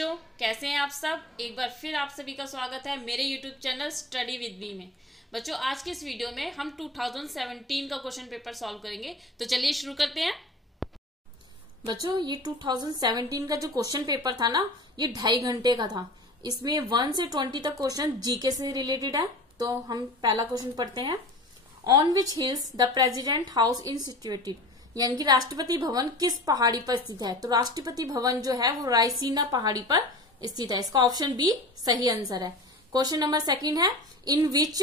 बच्चों, कैसे हैं आप सब। एक बार फिर आप सभी का स्वागत है मेरे YouTube channel study with me में। बच्चों, आज के इस वीडियो में हम 2017 का क्वेश्चन पेपर सॉल्व करेंगे। तो चलिए शुरू करते हैं। बच्चों, ये 2017 का जो क्वेश्चन पेपर था ना, ये 2.5 घंटे का था। इसमें 1 से 20 तक क्वेश्चन जीके से रिलेटेड है। तो हम पहला क्वेश्चन पढ़ते हैं। On which hills the president house in situated, यानी कि राष्ट्रपति भवन किस पहाड़ी पर स्थित है। तो राष्ट्रपति भवन जो है वो रायसीना पहाड़ी पर स्थित है। इसका ऑप्शन बी सही आंसर है। क्वेश्चन नंबर 2 है, इन विच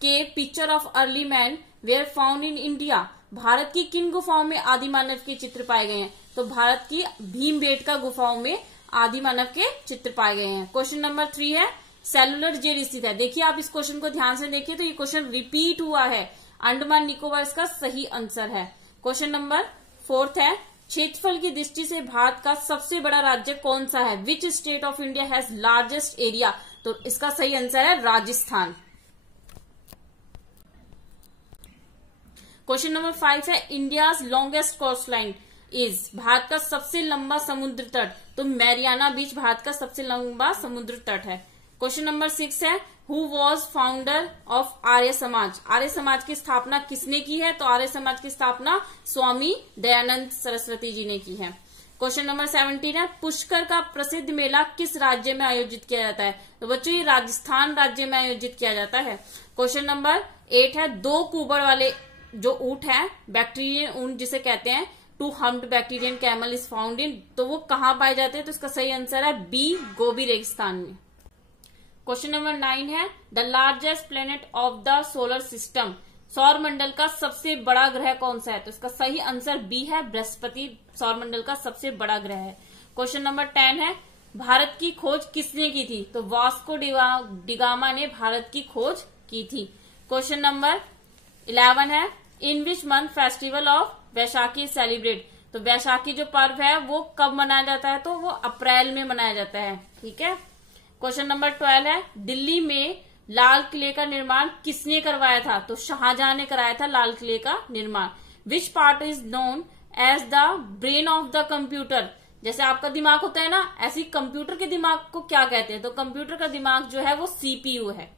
के picture of early man were found in India, भारत की किन गुफाओं में आदि मानव के चित्र पाए गए हैं। तो भारत की भीमबेटका गुफाओं में आदि मानव के चित्र पाए गए हैं। क्वेश्चन नंबर 3 है, सेलुलर जेल स्थित है। देखिए, आप इस क्वेश्चन को ध्यान से देखिए तो ये क्वेश्चन रिपीट हुआ है। अंडमान निकोबार इसका सही आंसर है। क्वेश्चन नंबर 4 है, क्षेत्रफल की दृष्टि से भारत का सबसे बड़ा राज्य कौन सा है। Which state of India has largest area. तो इसका सही आंसर है राजस्थान। क्वेश्चन नंबर 5 है, India's longest coast line is, भारत का सबसे लंबा समुद्र तट। तो मैरियाना बीच भारत का सबसे लंबा समुद्र तट है। क्वेश्चन नंबर 6 है, who was founder of Arya Samaj. Arya Samaj की स्थापना किसने की है। तो आर्य समाज की स्थापना स्वामी दयानंद सरस्वती जी ने की है। क्वेश्चन नंबर 17 है, पुष्कर का प्रसिद्ध मेला किस राज्य में आयोजित किया जाता है। तो बच्चों, ये राजस्थान राज्य में आयोजित किया जाता है। क्वेश्चन नंबर 8 है, 2 कुबड़ वाले जो ऊंट है, बैक्टीरियन ऊंट जिसे कहते हैं, 2 humped Bactrian camel is found in, तो वो कहाँ पाए जाते हैं। तो इसका सही आंसर है बी, गोबी रेगिस्तान में। क्वेश्चन नंबर 9 है, the largest planet of the solar system, सौर मंडल का सबसे बड़ा ग्रह कौन सा है। तो इसका सही आंसर बी है, बृहस्पति सौर मंडल का सबसे बड़ा ग्रह है। क्वेश्चन नंबर 10 है, भारत की खोज किसने की थी। तो वास्को डिगामा ने भारत की खोज की थी। क्वेश्चन नंबर 11 है, in which month festival of Vaisakhi celebrate. तो वैशाखी जो पर्व है वो कब मनाया जाता है। तो वो अप्रैल में मनाया जाता है। ठीक है। क्वेश्चन नंबर 12 है, दिल्ली में लाल किले का निर्माण किसने करवाया था। तो शाहजहां ने कराया था लाल किले का निर्माण। Which part is known as the brain of the computer. जैसे आपका दिमाग होता है ना, ऐसे कंप्यूटर के दिमाग को क्या कहते हैं। तो कंप्यूटर का दिमाग जो है वो सीपीयू है।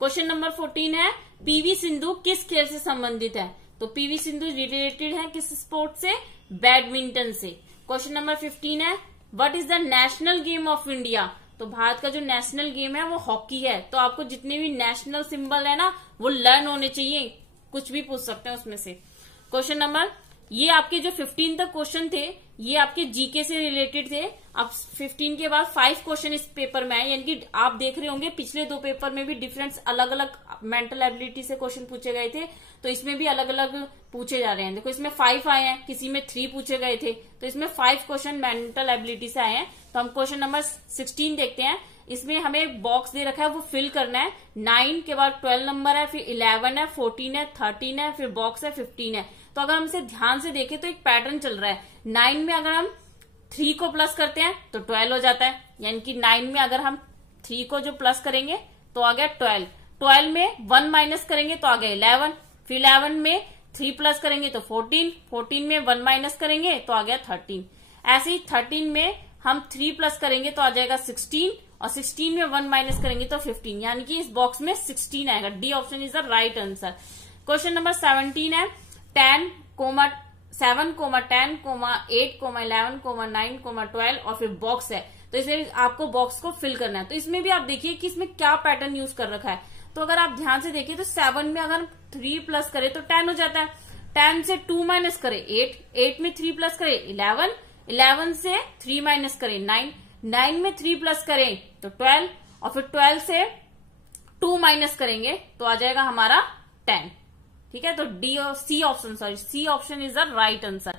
क्वेश्चन नंबर 14 है, पीवी सिंधु किस खेल से संबंधित है। तो पीवी सिंधु रिलेटेड है किस स्पोर्ट से, बैडमिंटन से। क्वेश्चन नंबर 15 है, what is the national game of India. तो भारत का जो नेशनल गेम है वो हॉकी है। तो आपको जितने भी नेशनल सिंबल है ना वो लर्न होने चाहिए, कुछ भी पूछ सकते हैं उसमें से। क्वेश्चन नंबर, ये आपके जो 15 तक क्वेश्चन थे ये आपके जीके से रिलेटेड थे। अब 15 के बाद 5 क्वेश्चन इस पेपर में आए, यानी कि आप देख रहे होंगे पिछले 2 पेपर में भी डिफरेंट अलग अलग मेंटल एबिलिटी से क्वेश्चन पूछे गए थे। तो इसमें भी अलग अलग पूछे जा रहे हैं। देखो, इसमें 5 आए हैं, किसी में 3 पूछे गए थे। तो इसमें 5 क्वेश्चन मेंटल एबिलिटी से आए हैं। तो हम क्वेश्चन नंबर 16 देखते हैं। इसमें हमें एक बॉक्स दे रखा है, वो फिल करना है। 9 के बाद 12 नंबर है, फिर 11 है, 14 है, 13 है, फिर बॉक्स है 15 है। तो अगर हम इसे ध्यान से देखें तो एक पैटर्न चल रहा है। 9 में अगर हम 3 को प्लस करते हैं तो 12 हो जाता है, यानी कि 9 में अगर हम 3 को जो प्लस करेंगे तो आ गया 12। 12 में 1 माइनस करेंगे तो आ गया 11। फिर 11 में 3 प्लस करेंगे तो 14। 14 में 1 माइनस करेंगे तो आ गया 13। ऐसे ही 13 में हम 3 प्लस करेंगे तो आ जाएगा 16, और 16 में 1 माइनस करेंगे तो 15, यानी कि इस बॉक्स में 16 आएगा। D option is the right answer. Question number 17 है, 7, 10, 8, 11, 9, 12 और फिर बॉक्स है। तो इसमें आपको बॉक्स को फिल करना है। तो इसमें भी आप देखिए कि इसमें क्या पैटर्न यूज कर रखा है। तो अगर आप ध्यान से देखिए तो 7 में अगर 3 प्लस करें तो 10 हो जाता है। 10 से 2 माइनस करें 8, 8 में 3 प्लस करें 11, 11 से 3 माइनस करें 9, 9 में 3 प्लस करें तो 12, और फिर 12 से 2 माइनस करेंगे तो आ जाएगा हमारा 10। ठीक है। तो डी और C option is the right answer.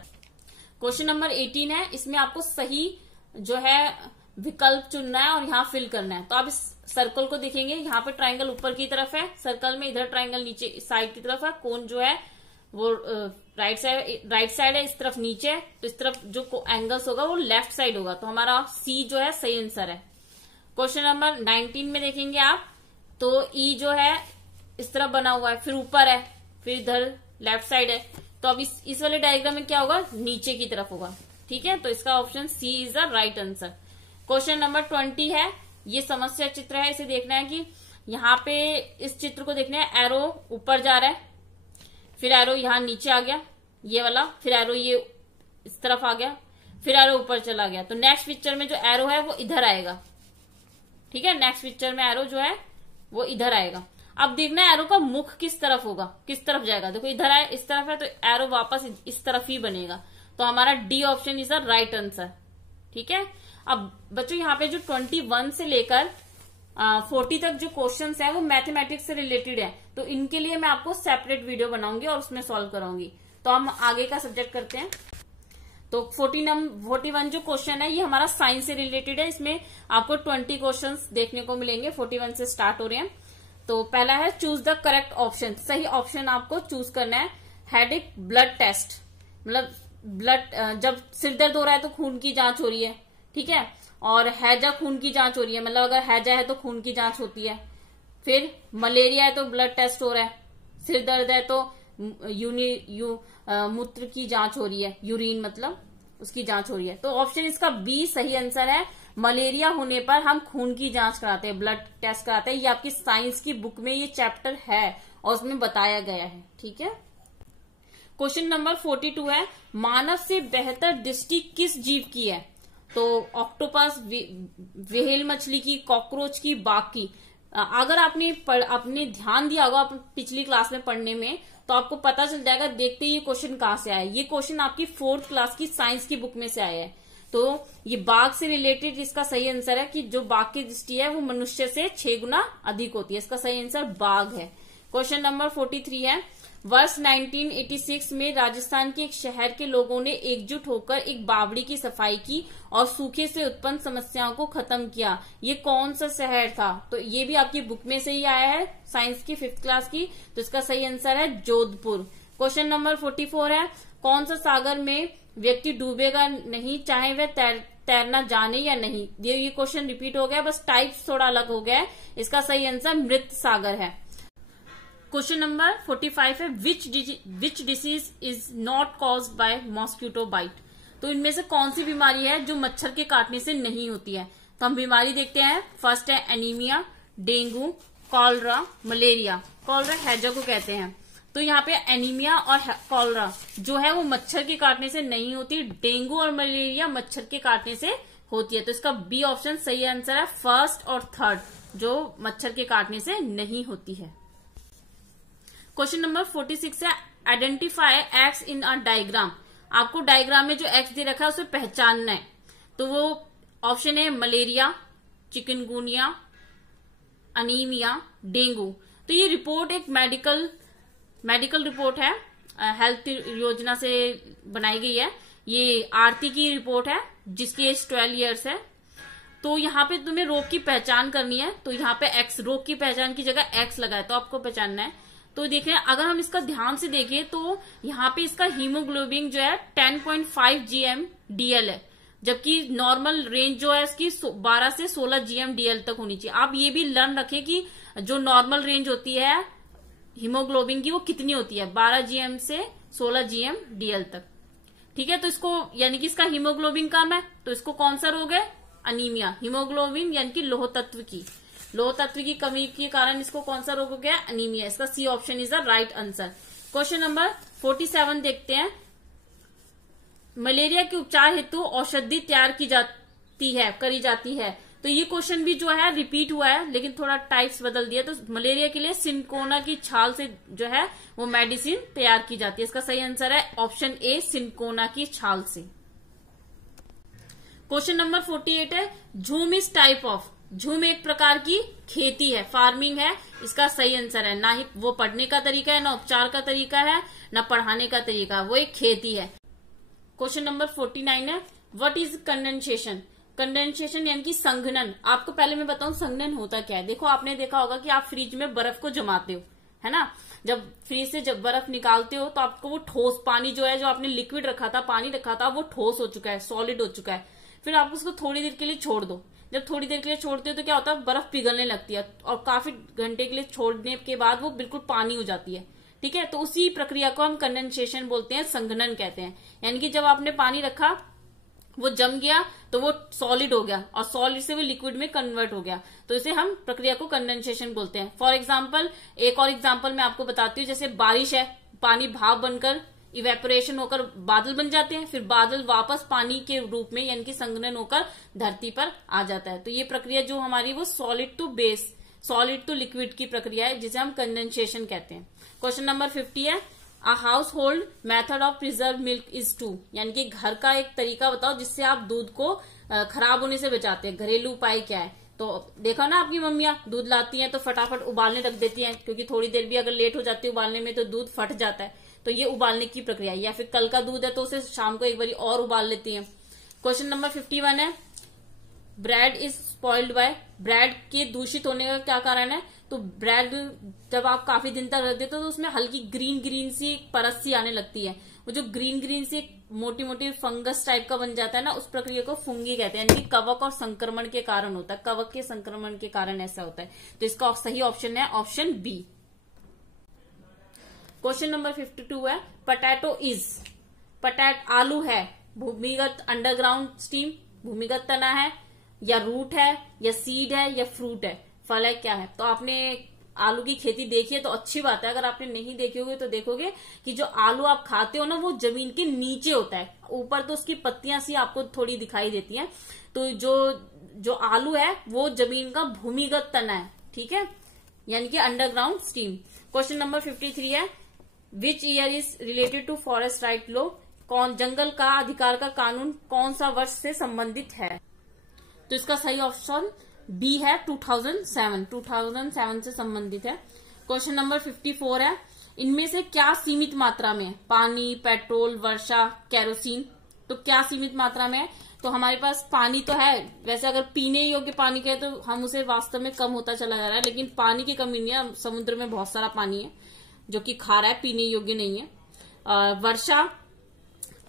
Question number 18 है, इसमें आपको सही जो है विकल्प चुनना है और यहाँ फिल करना है। तो आप इस सर्कल को देखेंगे, यहाँ पे ट्राइंगल ऊपर की तरफ है सर्कल में, इधर ट्राइंगल नीचे साइड की तरफ है, कोन जो है वो राइट साइड है, इस तरफ नीचे है। तो इस तरफ जो एंगल्स होगा वो लेफ्ट साइड होगा। तो हमारा सी जो है सही आंसर है। क्वेश्चन नंबर 19 में देखेंगे आप तो ई जो है इस तरफ बना हुआ है, फिर ऊपर है, फिर इधर लेफ्ट साइड है। तो अब इस वाले डायग्राम में क्या होगा, नीचे की तरफ होगा। ठीक है। तो इसका option C is the right answer. Question number 20 है, ये समस्या चित्र है, इसे देखना है कि यहाँ पे इस चित्र को देखना है, एरो ऊपर जा रहा है, फिर एरो यहाँ नीचे आ गया ये वाला, फिर एरो ये इस तरफ आ गया, फिर एरो ऊपर चला गया। तो नेक्स्ट पिक्चर में जो एरो है वो इधर आएगा, ठीक है, नेक्स्ट पिक्चर में एरो जो है वो इधर आएगा। अब देखना है एरो का मुख किस तरफ होगा, किस तरफ जाएगा। देखो इधर है, इस तरफ है, तो एरो वापस इस तरफ ही बनेगा। तो हमारा D option is the right answer, ठीक है। अब बच्चों यहाँ पे जो 21 से लेकर 40 तक जो क्वेश्चंस है वो मैथमेटिक्स से रिलेटेड है, तो इनके लिए मैं आपको सेपरेट वीडियो बनाऊंगी और उसमें सॉल्व कराऊंगी। तो हम आगे का सब्जेक्ट करते हैं। तो 41 जो क्वेश्चन है ये हमारा साइंस से रिलेटेड है, इसमें आपको 20 क्वेश्चंस देखने को मिलेंगे, 41 से स्टार्ट हो रहे हैं। तो पहला है चूज द करेक्ट ऑप्शन, सही ऑप्शन आपको चूज करना है। हेडेक ब्लड टेस्ट, मतलब ब्लड, जब सिर दर्द हो रहा है तो खून की जांच हो रही है, ठीक है। और हैजा खून की जांच हो रही है, मतलब अगर हैजा है तो खून की जांच होती है। फिर मलेरिया है तो ब्लड टेस्ट हो रहा है, सिर दर्द है तो मूत्र की जांच हो रही है, यूरिन मतलब उसकी जांच हो रही है। तो ऑप्शन इसका बी सही आंसर है। मलेरिया होने पर हम खून की जांच कराते हैं, ब्लड टेस्ट कराते हैं। ये आपकी साइंस की बुक में ये चैप्टर है और उसमें बताया गया है, ठीक है। क्वेश्चन नंबर 42 है, मानव से बेहतर दृष्टि किस जीव की है। तो ऑक्टोपस, व्हेल मछली की, कॉकरोच की, बाघ की। अगर आपने ध्यान दिया होगा पिछली क्लास में पढ़ने में, तो आपको पता चल जाएगा देखते ही ये क्वेश्चन कहाँ से आया है। ये क्वेश्चन आपकी 4th क्लास की साइंस की बुक में से आया है। तो ये बाघ से रिलेटेड इसका सही आंसर है कि जो बाघ की दृष्टि है वो मनुष्य से 6 गुना अधिक होती है। इसका सही आंसर बाघ है। क्वेश्चन नंबर 43 है, वर्ष 1986 में राजस्थान के एक शहर के लोगों ने एकजुट होकर एक बावड़ी की सफाई की और सूखे से उत्पन्न समस्याओं को खत्म किया। ये कौन सा शहर था। तो ये भी आपकी बुक में से ही आया है, साइंस की 5th क्लास की। तो इसका सही आंसर है जोधपुर। क्वेश्चन नंबर 44 है, कौन सा सागर में व्यक्ति डूबेगा नहीं चाहे वह तैरना जाने या नहीं। ये क्वेश्चन रिपीट हो गया, बस टाइप्स थोड़ा अलग हो गया है। इसका सही आंसर मृत सागर है। क्वेश्चन नंबर 45 है, which disease is not caused by mosquito bite. तो इनमें से कौन सी बीमारी है जो मच्छर के काटने से नहीं होती है। तो हम बीमारी देखते हैं। फर्स्ट है anaemia, dengue, cholera, malaria. Cholera हैजा को कहते हैं। तो यहाँ पे एनीमिया और कॉलरा जो है वो मच्छर के काटने से नहीं होती, डेंगू और मलेरिया मच्छर के काटने से होती है। तो इसका बी ऑप्शन सही आंसर है, फर्स्ट और थर्ड, जो मच्छर के काटने से नहीं होती है। क्वेश्चन नंबर 46 है, identify x in a diagram. आपको डायग्राम में जो एक्स दे रखा है उसे पहचानना है। तो वो ऑप्शन है मलेरिया, चिकनगुनिया, अनीमिया, डेंगू। तो ये रिपोर्ट एक मेडिकल रिपोर्ट है, हेल्थ योजना से बनाई गई है। ये आरती की रिपोर्ट है जिसकी एज 12 ईयर्स है। तो यहाँ पे तुम्हें रोग की पहचान करनी है। तो यहाँ पे एक्स, रोग की पहचान की जगह एक्स लगा है, तो आपको पहचानना है। तो देखिए, अगर हम इसका ध्यान से देखें तो यहाँ पे इसका हीमोग्लोबिन जो है 10.5 GMDL है, जबकि नॉर्मल रेंज जो है इसकी 12 से 16 GMDL तक होनी चाहिए। आप ये भी लर्न रखें कि जो नॉर्मल रेंज होती है हीमोग्लोबिन की वो कितनी होती है, 12 GM से 16 GMDL तक, ठीक है। तो इसको यानी कि इसका हीमोग्लोबिन कम है, तो इसको कौन सा रोग है, अनीमिया। हीमोग्लोबिन यानी कि लोह तत्व की कमी के कारण इसको कौन सा रोग हो गया, अनीमिया। इसका C option is the right answer. Question number 47 देखते हैं, मलेरिया के उपचार हेतु औषधि तैयार करी जाती है। तो ये क्वेश्चन भी जो है रिपीट हुआ है, लेकिन थोड़ा टाइप्स बदल दिया। तो मलेरिया के लिए सिनकोना की छाल से जो है वो मेडिसिन तैयार की जाती है। इसका सही आंसर है ऑप्शन ए, सिनकोना की छाल से। क्वेश्चन नंबर 48 है, झूम इस टाइप ऑफ। झूम एक प्रकार की खेती है, फार्मिंग है। इसका सही आंसर है, ना ही वो पढ़ने का तरीका है, ना उपचार का तरीका है, ना पढ़ाने का तरीका, वो एक खेती है। क्वेश्चन नंबर 49 है, व्हाट इज कंडेंसेशन। कंडेंसेशन यानी कि संघनन। आपको पहले मैं बताऊं संघनन होता क्या है। देखो, आपने देखा होगा कि आप फ्रिज में बर्फ को जमाते हो, है ना। जब फ्रिज से जब बर्फ निकालते हो तो आपको वो ठोस पानी जो है, जो आपने लिक्विड रखा था, पानी रखा था, वो ठोस हो चुका है, सॉलिड हो चुका है। फिर आप उसको थोड़ी देर के लिए छोड़ दो। जब थोड़ी देर के लिए छोड़ते हो तो क्या होता है, बर्फ पिघलने लगती है और काफी घंटे के लिए छोड़ने के बाद वो बिल्कुल पानी हो जाती है, ठीक है। तो उसी प्रक्रिया को हम कंडेंसेशन बोलते हैं, संघनन कहते हैं। यानी कि जब आपने पानी रखा वो जम गया तो वो सॉलिड हो गया, और सॉलिड से वो लिक्विड में कन्वर्ट हो गया, तो इसे हम प्रक्रिया को कंडेंसेशन बोलते हैं। फॉर एग्जाम्पल, एक और एग्जाम्पल मैं आपको बताती हूँ। जैसे बारिश है, पानी भाप बनकर इवेपोरेशन होकर बादल बन जाते हैं, फिर बादल वापस पानी के रूप में यानी कि संघनन होकर धरती पर आ जाता है। तो ये प्रक्रिया जो हमारी वो solid to base, solid to liquid की प्रक्रिया है, जिसे हम कंडेंसेशन कहते हैं। क्वेश्चन नंबर 50 है, a household method of preserve milk is to, यानी कि घर का एक तरीका बताओ जिससे आप दूध को खराब होने से बचाते हैं। घरेलू उपाय क्या है? तो देखा ना, आपकी मम्मियां दूध लाती हैं तो फटाफट उबालने रख देती हैं, क्योंकि थोड़ी देर भी अगर लेट हो जाती है उबालने में तो दूध फट जाता है। तो ये उबालने की प्रक्रिया है। या फिर कल का दूध है तो उसे शाम को एक बार और उबाल लेती हैं। क्वेश्चन नंबर 51 है, bread is spoiled bye, bread के दूषित होने का क्या कारण है? तो ब्रेड जब आप काफी दिन तक रख देते हो तो उसमें हल्की ग्रीन ग्रीन सी परत सी आने लगती है। वो जो ग्रीन ग्रीन सी मोटी मोटी फंगस टाइप का बन जाता है ना, उस प्रक्रिया को फुंगी कहते हैं, यानी कि कवक और संक्रमण के कारण होता है। कवक के संक्रमण के कारण ऐसा होता है। तो इसका सही ऑप्शन है ऑप्शन बी। क्वेश्चन नंबर 52 है, पोटैटो इज, आलू है भूमिगत अंडरग्राउंड स्टीम, भूमिगत तना है, या रूट है, या सीड है, या फ्रूट है, फल है, क्या है? तो आपने आलू की खेती देखी है तो अच्छी बात है। अगर आपने नहीं देखी होगी तो देखोगे कि जो आलू आप खाते हो ना वो जमीन के नीचे होता है, ऊपर तो उसकी पत्तियां सी आपको थोड़ी दिखाई देती हैं। तो जो आलू है वो जमीन का भूमिगत तना है, ठीक है, यानी कि अंडरग्राउंड स्टीम। क्वेश्चन नंबर 53 है, which year is related to forest right law, कौन जंगल का अधिकार का कानून कौन सा वर्ष से संबंधित है? तो इसका सही ऑप्शन बी है 2007 से संबंधित है। क्वेश्चन नंबर 54 है, इनमें से क्या सीमित मात्रा में? पानी, पेट्रोल, वर्षा, केरोसिन। तो क्या सीमित मात्रा में है? तो हमारे पास पानी तो है, वैसे अगर पीने योग्य पानी कहे तो हम उसे वास्तव में कम होता चला जा रहा है, लेकिन पानी की कमी नहीं है। समुद्र में बहुत सारा पानी है जो कि खारा है, पीने योग्य नहीं है। वर्षा,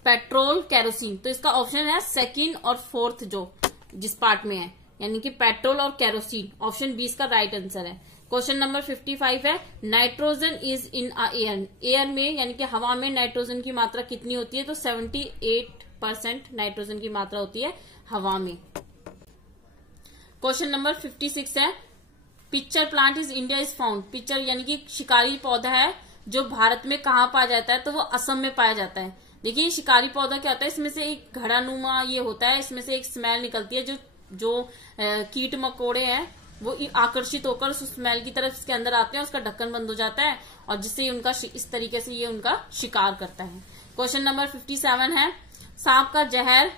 पेट्रोल, केरोसिन। तो इसका ऑप्शन है सेकंड और फोर्थ जो जिस पार्ट में है, यानी कि पेट्रोल और केरोसिन। ऑप्शन बी इसका राइट आंसर है। क्वेश्चन नंबर 55 है, nitrogen is in air, air में यानी कि हवा में नाइट्रोजन की मात्रा कितनी होती है? तो 78% नाइट्रोजन की मात्रा होती है हवा में। क्वेश्चन नंबर 56 है, pitcher plant is India is found, picture यानी कि शिकारी पौधा है जो भारत में कहाँ पाया जाता है? तो वो असम में पाया जाता है। देखिए शिकारी पौधा क्या होता है, इसमें से एक घड़ानुमा ये होता है, इसमें से एक स्मेल निकलती है, जो कीट मकोड़े हैं वो आकर्षित होकर उस स्मेल की तरफ इसके अंदर आते हैं, उसका ढक्कन बंद हो जाता है और जिससे उनका इस तरीके से ये उनका शिकार करता है। क्वेश्चन नंबर 57 है, सांप का जहर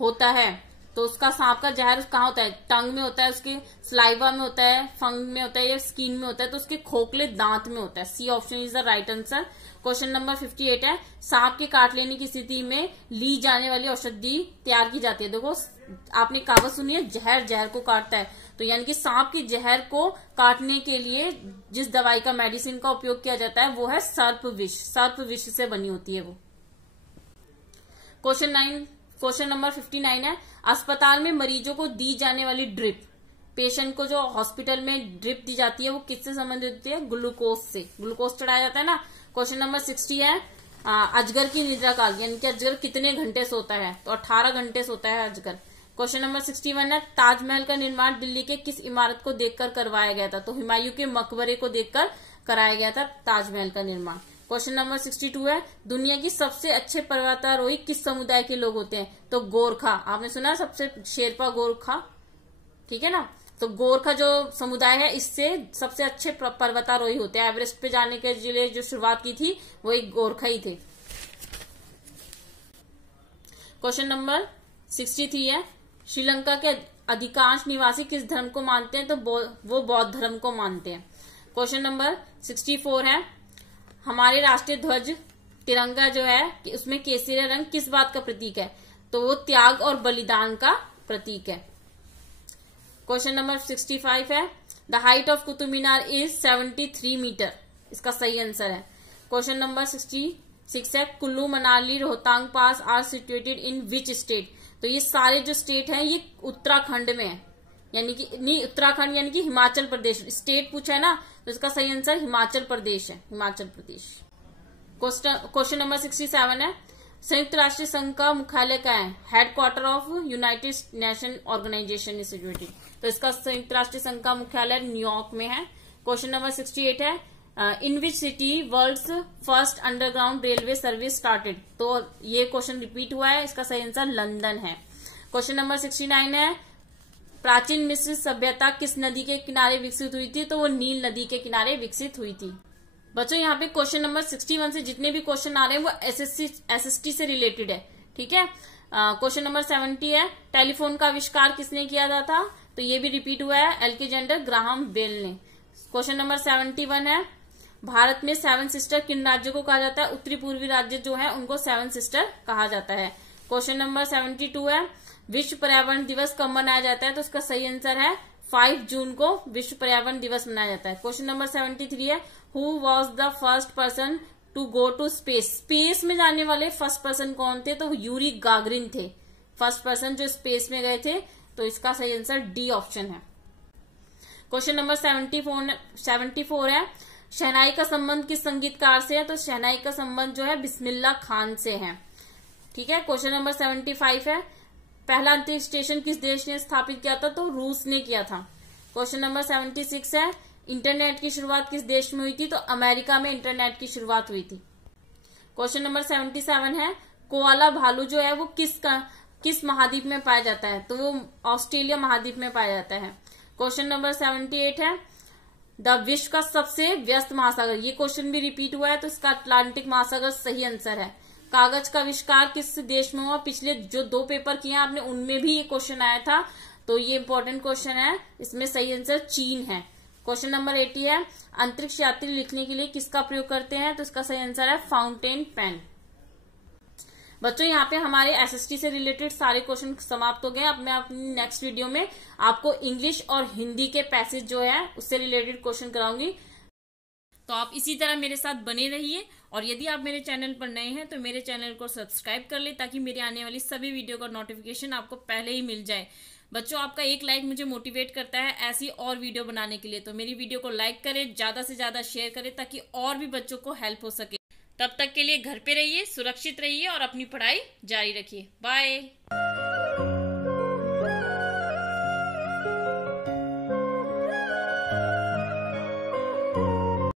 होता है, तो उसका सांप का जहर कहाँ होता है? टंग में होता है, उसके स्लाइवा में होता है, फंग में होता है, या स्किन में होता है? तो उसके खोखले दांत में होता है। C option is the right answer. Question number 58 है, सांप के काट लेने की स्थिति में ली जाने वाली औषधि तैयार की जाती है। देखो आपने कहावत सुनी है, जहर जहर को काटता है, तो यानी कि सांप के जहर को काटने के लिए जिस दवाई का मेडिसिन का उपयोग किया जाता है वो है सर्प विष। सर्प विष से बनी होती है वो। क्वेश्चन नंबर 59 है, अस्पताल में मरीजों को दी जाने वाली ड्रिप, पेशेंट को जो हॉस्पिटल में ड्रिप दी जाती है वो किससे संबंधित होती है? ग्लूकोज से, ग्लूकोज चढ़ाया जाता है ना। क्वेश्चन नंबर 60 है, अजगर की निद्रा काल, यानी कि अजगर कितने घंटे सोता है? तो 18 घंटे सोता है अजगर। क्वेश्चन नंबर 61 है, ताजमहल का निर्माण दिल्ली के किस इमारत को देखकर करवाया गया था? तो हुमायूं के मकबरे को देखकर कराया गया था ताजमहल का निर्माण। क्वेश्चन नंबर 62 है, दुनिया की सबसे अच्छे पर्वतारोही किस समुदाय के लोग होते हैं? तो गोरखा, आपने सुना है सबसे शेरपा गोरखा, ठीक है ना। तो गोरखा जो समुदाय है इससे सबसे अच्छे पर्वतारोही होते हैं। एवरेस्ट पे जाने के लिए जो शुरुआत की थी वो एक गोरखा ही थे। क्वेश्चन नंबर 63 है, श्रीलंका के अधिकांश निवासी किस धर्म को मानते हैं? तो वो बौद्ध धर्म को मानते हैं। क्वेश्चन नंबर 64 है, हमारे राष्ट्रीय ध्वज तिरंगा जो है उसमें केसरिया रंग किस बात का प्रतीक है? तो वो त्याग और बलिदान का प्रतीक है। क्वेश्चन नंबर 65 है, the height of Qutub Minar is 73 meter, इसका सही आंसर है। क्वेश्चन नंबर 66 है, Kullu Manali Rohtang Pass are situated in which state? तो ये सारे जो स्टेट हैं ये उत्तराखंड में है, यानी कि नहीं उत्तराखंड यानी कि हिमाचल प्रदेश। स्टेट पूछा है ना, तो इसका सही आंसर हिमाचल प्रदेश है, हिमाचल प्रदेश। क्वेश्चन नंबर 67 है, संयुक्त राष्ट्र संघ का मुख्यालय क्या है? Headquarter of United Nation Organization is situated. तो इसका संयुक्त राष्ट्र संघ का मुख्यालय न्यूयॉर्क में है। क्वेश्चन नंबर 68 है, in which city world's first underground railway service started. तो ये क्वेश्चन रिपीट हुआ है, इसका सही आंसर लंदन है। क्वेश्चन नंबर 69 है, प्राचीन मिस्र सभ्यता किस नदी के किनारे विकसित हुई थी? तो वो नील नदी के किनारे विकसित हुई थी। बच्चों यहाँ पे क्वेश्चन नंबर 61 से जितने भी क्वेश्चन आ रहे हैं वो एसएसटी से रिलेटेड है, ठीक है। क्वेश्चन नंबर 70 है, टेलीफोन का आविष्कार किसने किया था? तो ये भी रिपीट हुआ है, अलेक्जेंडर ग्राहम बेल ने। क्वेश्चन नंबर 71 है, भारत में सेवन सिस्टर किन राज्यों को कहा जाता है? उत्तरी पूर्वी राज्य जो है उनको सेवन सिस्टर कहा जाता है। क्वेश्चन नंबर 72 है, विश्व पर्यावरण दिवस कब मनाया जाता है? तो इसका सही आंसर है 5 जून को विश्व पर्यावरण दिवस मनाया जाता है। क्वेश्चन नंबर 73 है, who was the first person to go to space? Space में जाने वाले फर्स्ट पर्सन कौन थे? तो यूरी गागरिन थे फर्स्ट पर्सन जो स्पेस में गए थे। तो इसका सही आंसर डी ऑप्शन है। क्वेश्चन नंबर 74 है, शहनाई का संबंध किस संगीतकार से है? तो शहनाई का संबंध जो है बिस्मिल्लाह खान से है, ठीक है। क्वेश्चन नंबर 75 है, पहला अंतरिक्ष स्टेशन किस देश ने स्थापित किया था? तो रूस ने किया था। क्वेश्चन नंबर 76 है, इंटरनेट की शुरुआत किस देश में हुई थी? तो अमेरिका में इंटरनेट की शुरुआत हुई थी। क्वेश्चन नंबर 77 है, कोआला भालू जो है वो किस महाद्वीप में पाया जाता है? तो वो ऑस्ट्रेलिया महाद्वीप में पाया जाता है। क्वेश्चन नंबर 78 है, द विश्व का सबसे व्यस्त महासागर, ये क्वेश्चन भी रिपीट हुआ है, तो इसका अटलांटिक महासागर सही आंसर है। कागज का आविष्कार किस देश में हुआ? पिछले जो 2 पेपर किए हैं आपने उनमें भी ये क्वेश्चन आया था, तो ये इंपॉर्टेंट क्वेश्चन है, इसमें सही आंसर चीन है। क्वेश्चन नंबर 80 है, अंतरिक्ष यात्री लिखने के लिए किसका प्रयोग करते हैं? तो इसका सही आंसर है फाउंटेन पेन। बच्चों यहाँ पे हमारे एसएसटी से रिलेटेड सारे क्वेश्चन समाप्त हो गए। अब मैं अपनी नेक्स्ट वीडियो में आपको इंग्लिश और हिंदी के पैसेज जो है उससे रिलेटेड क्वेश्चन कराऊंगी, तो आप इसी तरह मेरे साथ बने रहिए। और यदि आप मेरे चैनल पर नए हैं तो मेरे चैनल को सब्सक्राइब कर ले, ताकि मेरे आने वाली सभी वीडियो का नोटिफिकेशन आपको पहले ही मिल जाए। बच्चों आपका एक लाइक मुझे मोटिवेट करता है ऐसी और वीडियो बनाने के लिए, तो मेरी वीडियो को लाइक करें, ज्यादा से ज्यादा शेयर करें, ताकि और भी बच्चों को हेल्प हो सके। तब तक के लिए घर पे रहिए, सुरक्षित रहिए और अपनी पढ़ाई जारी रखिए। बाय।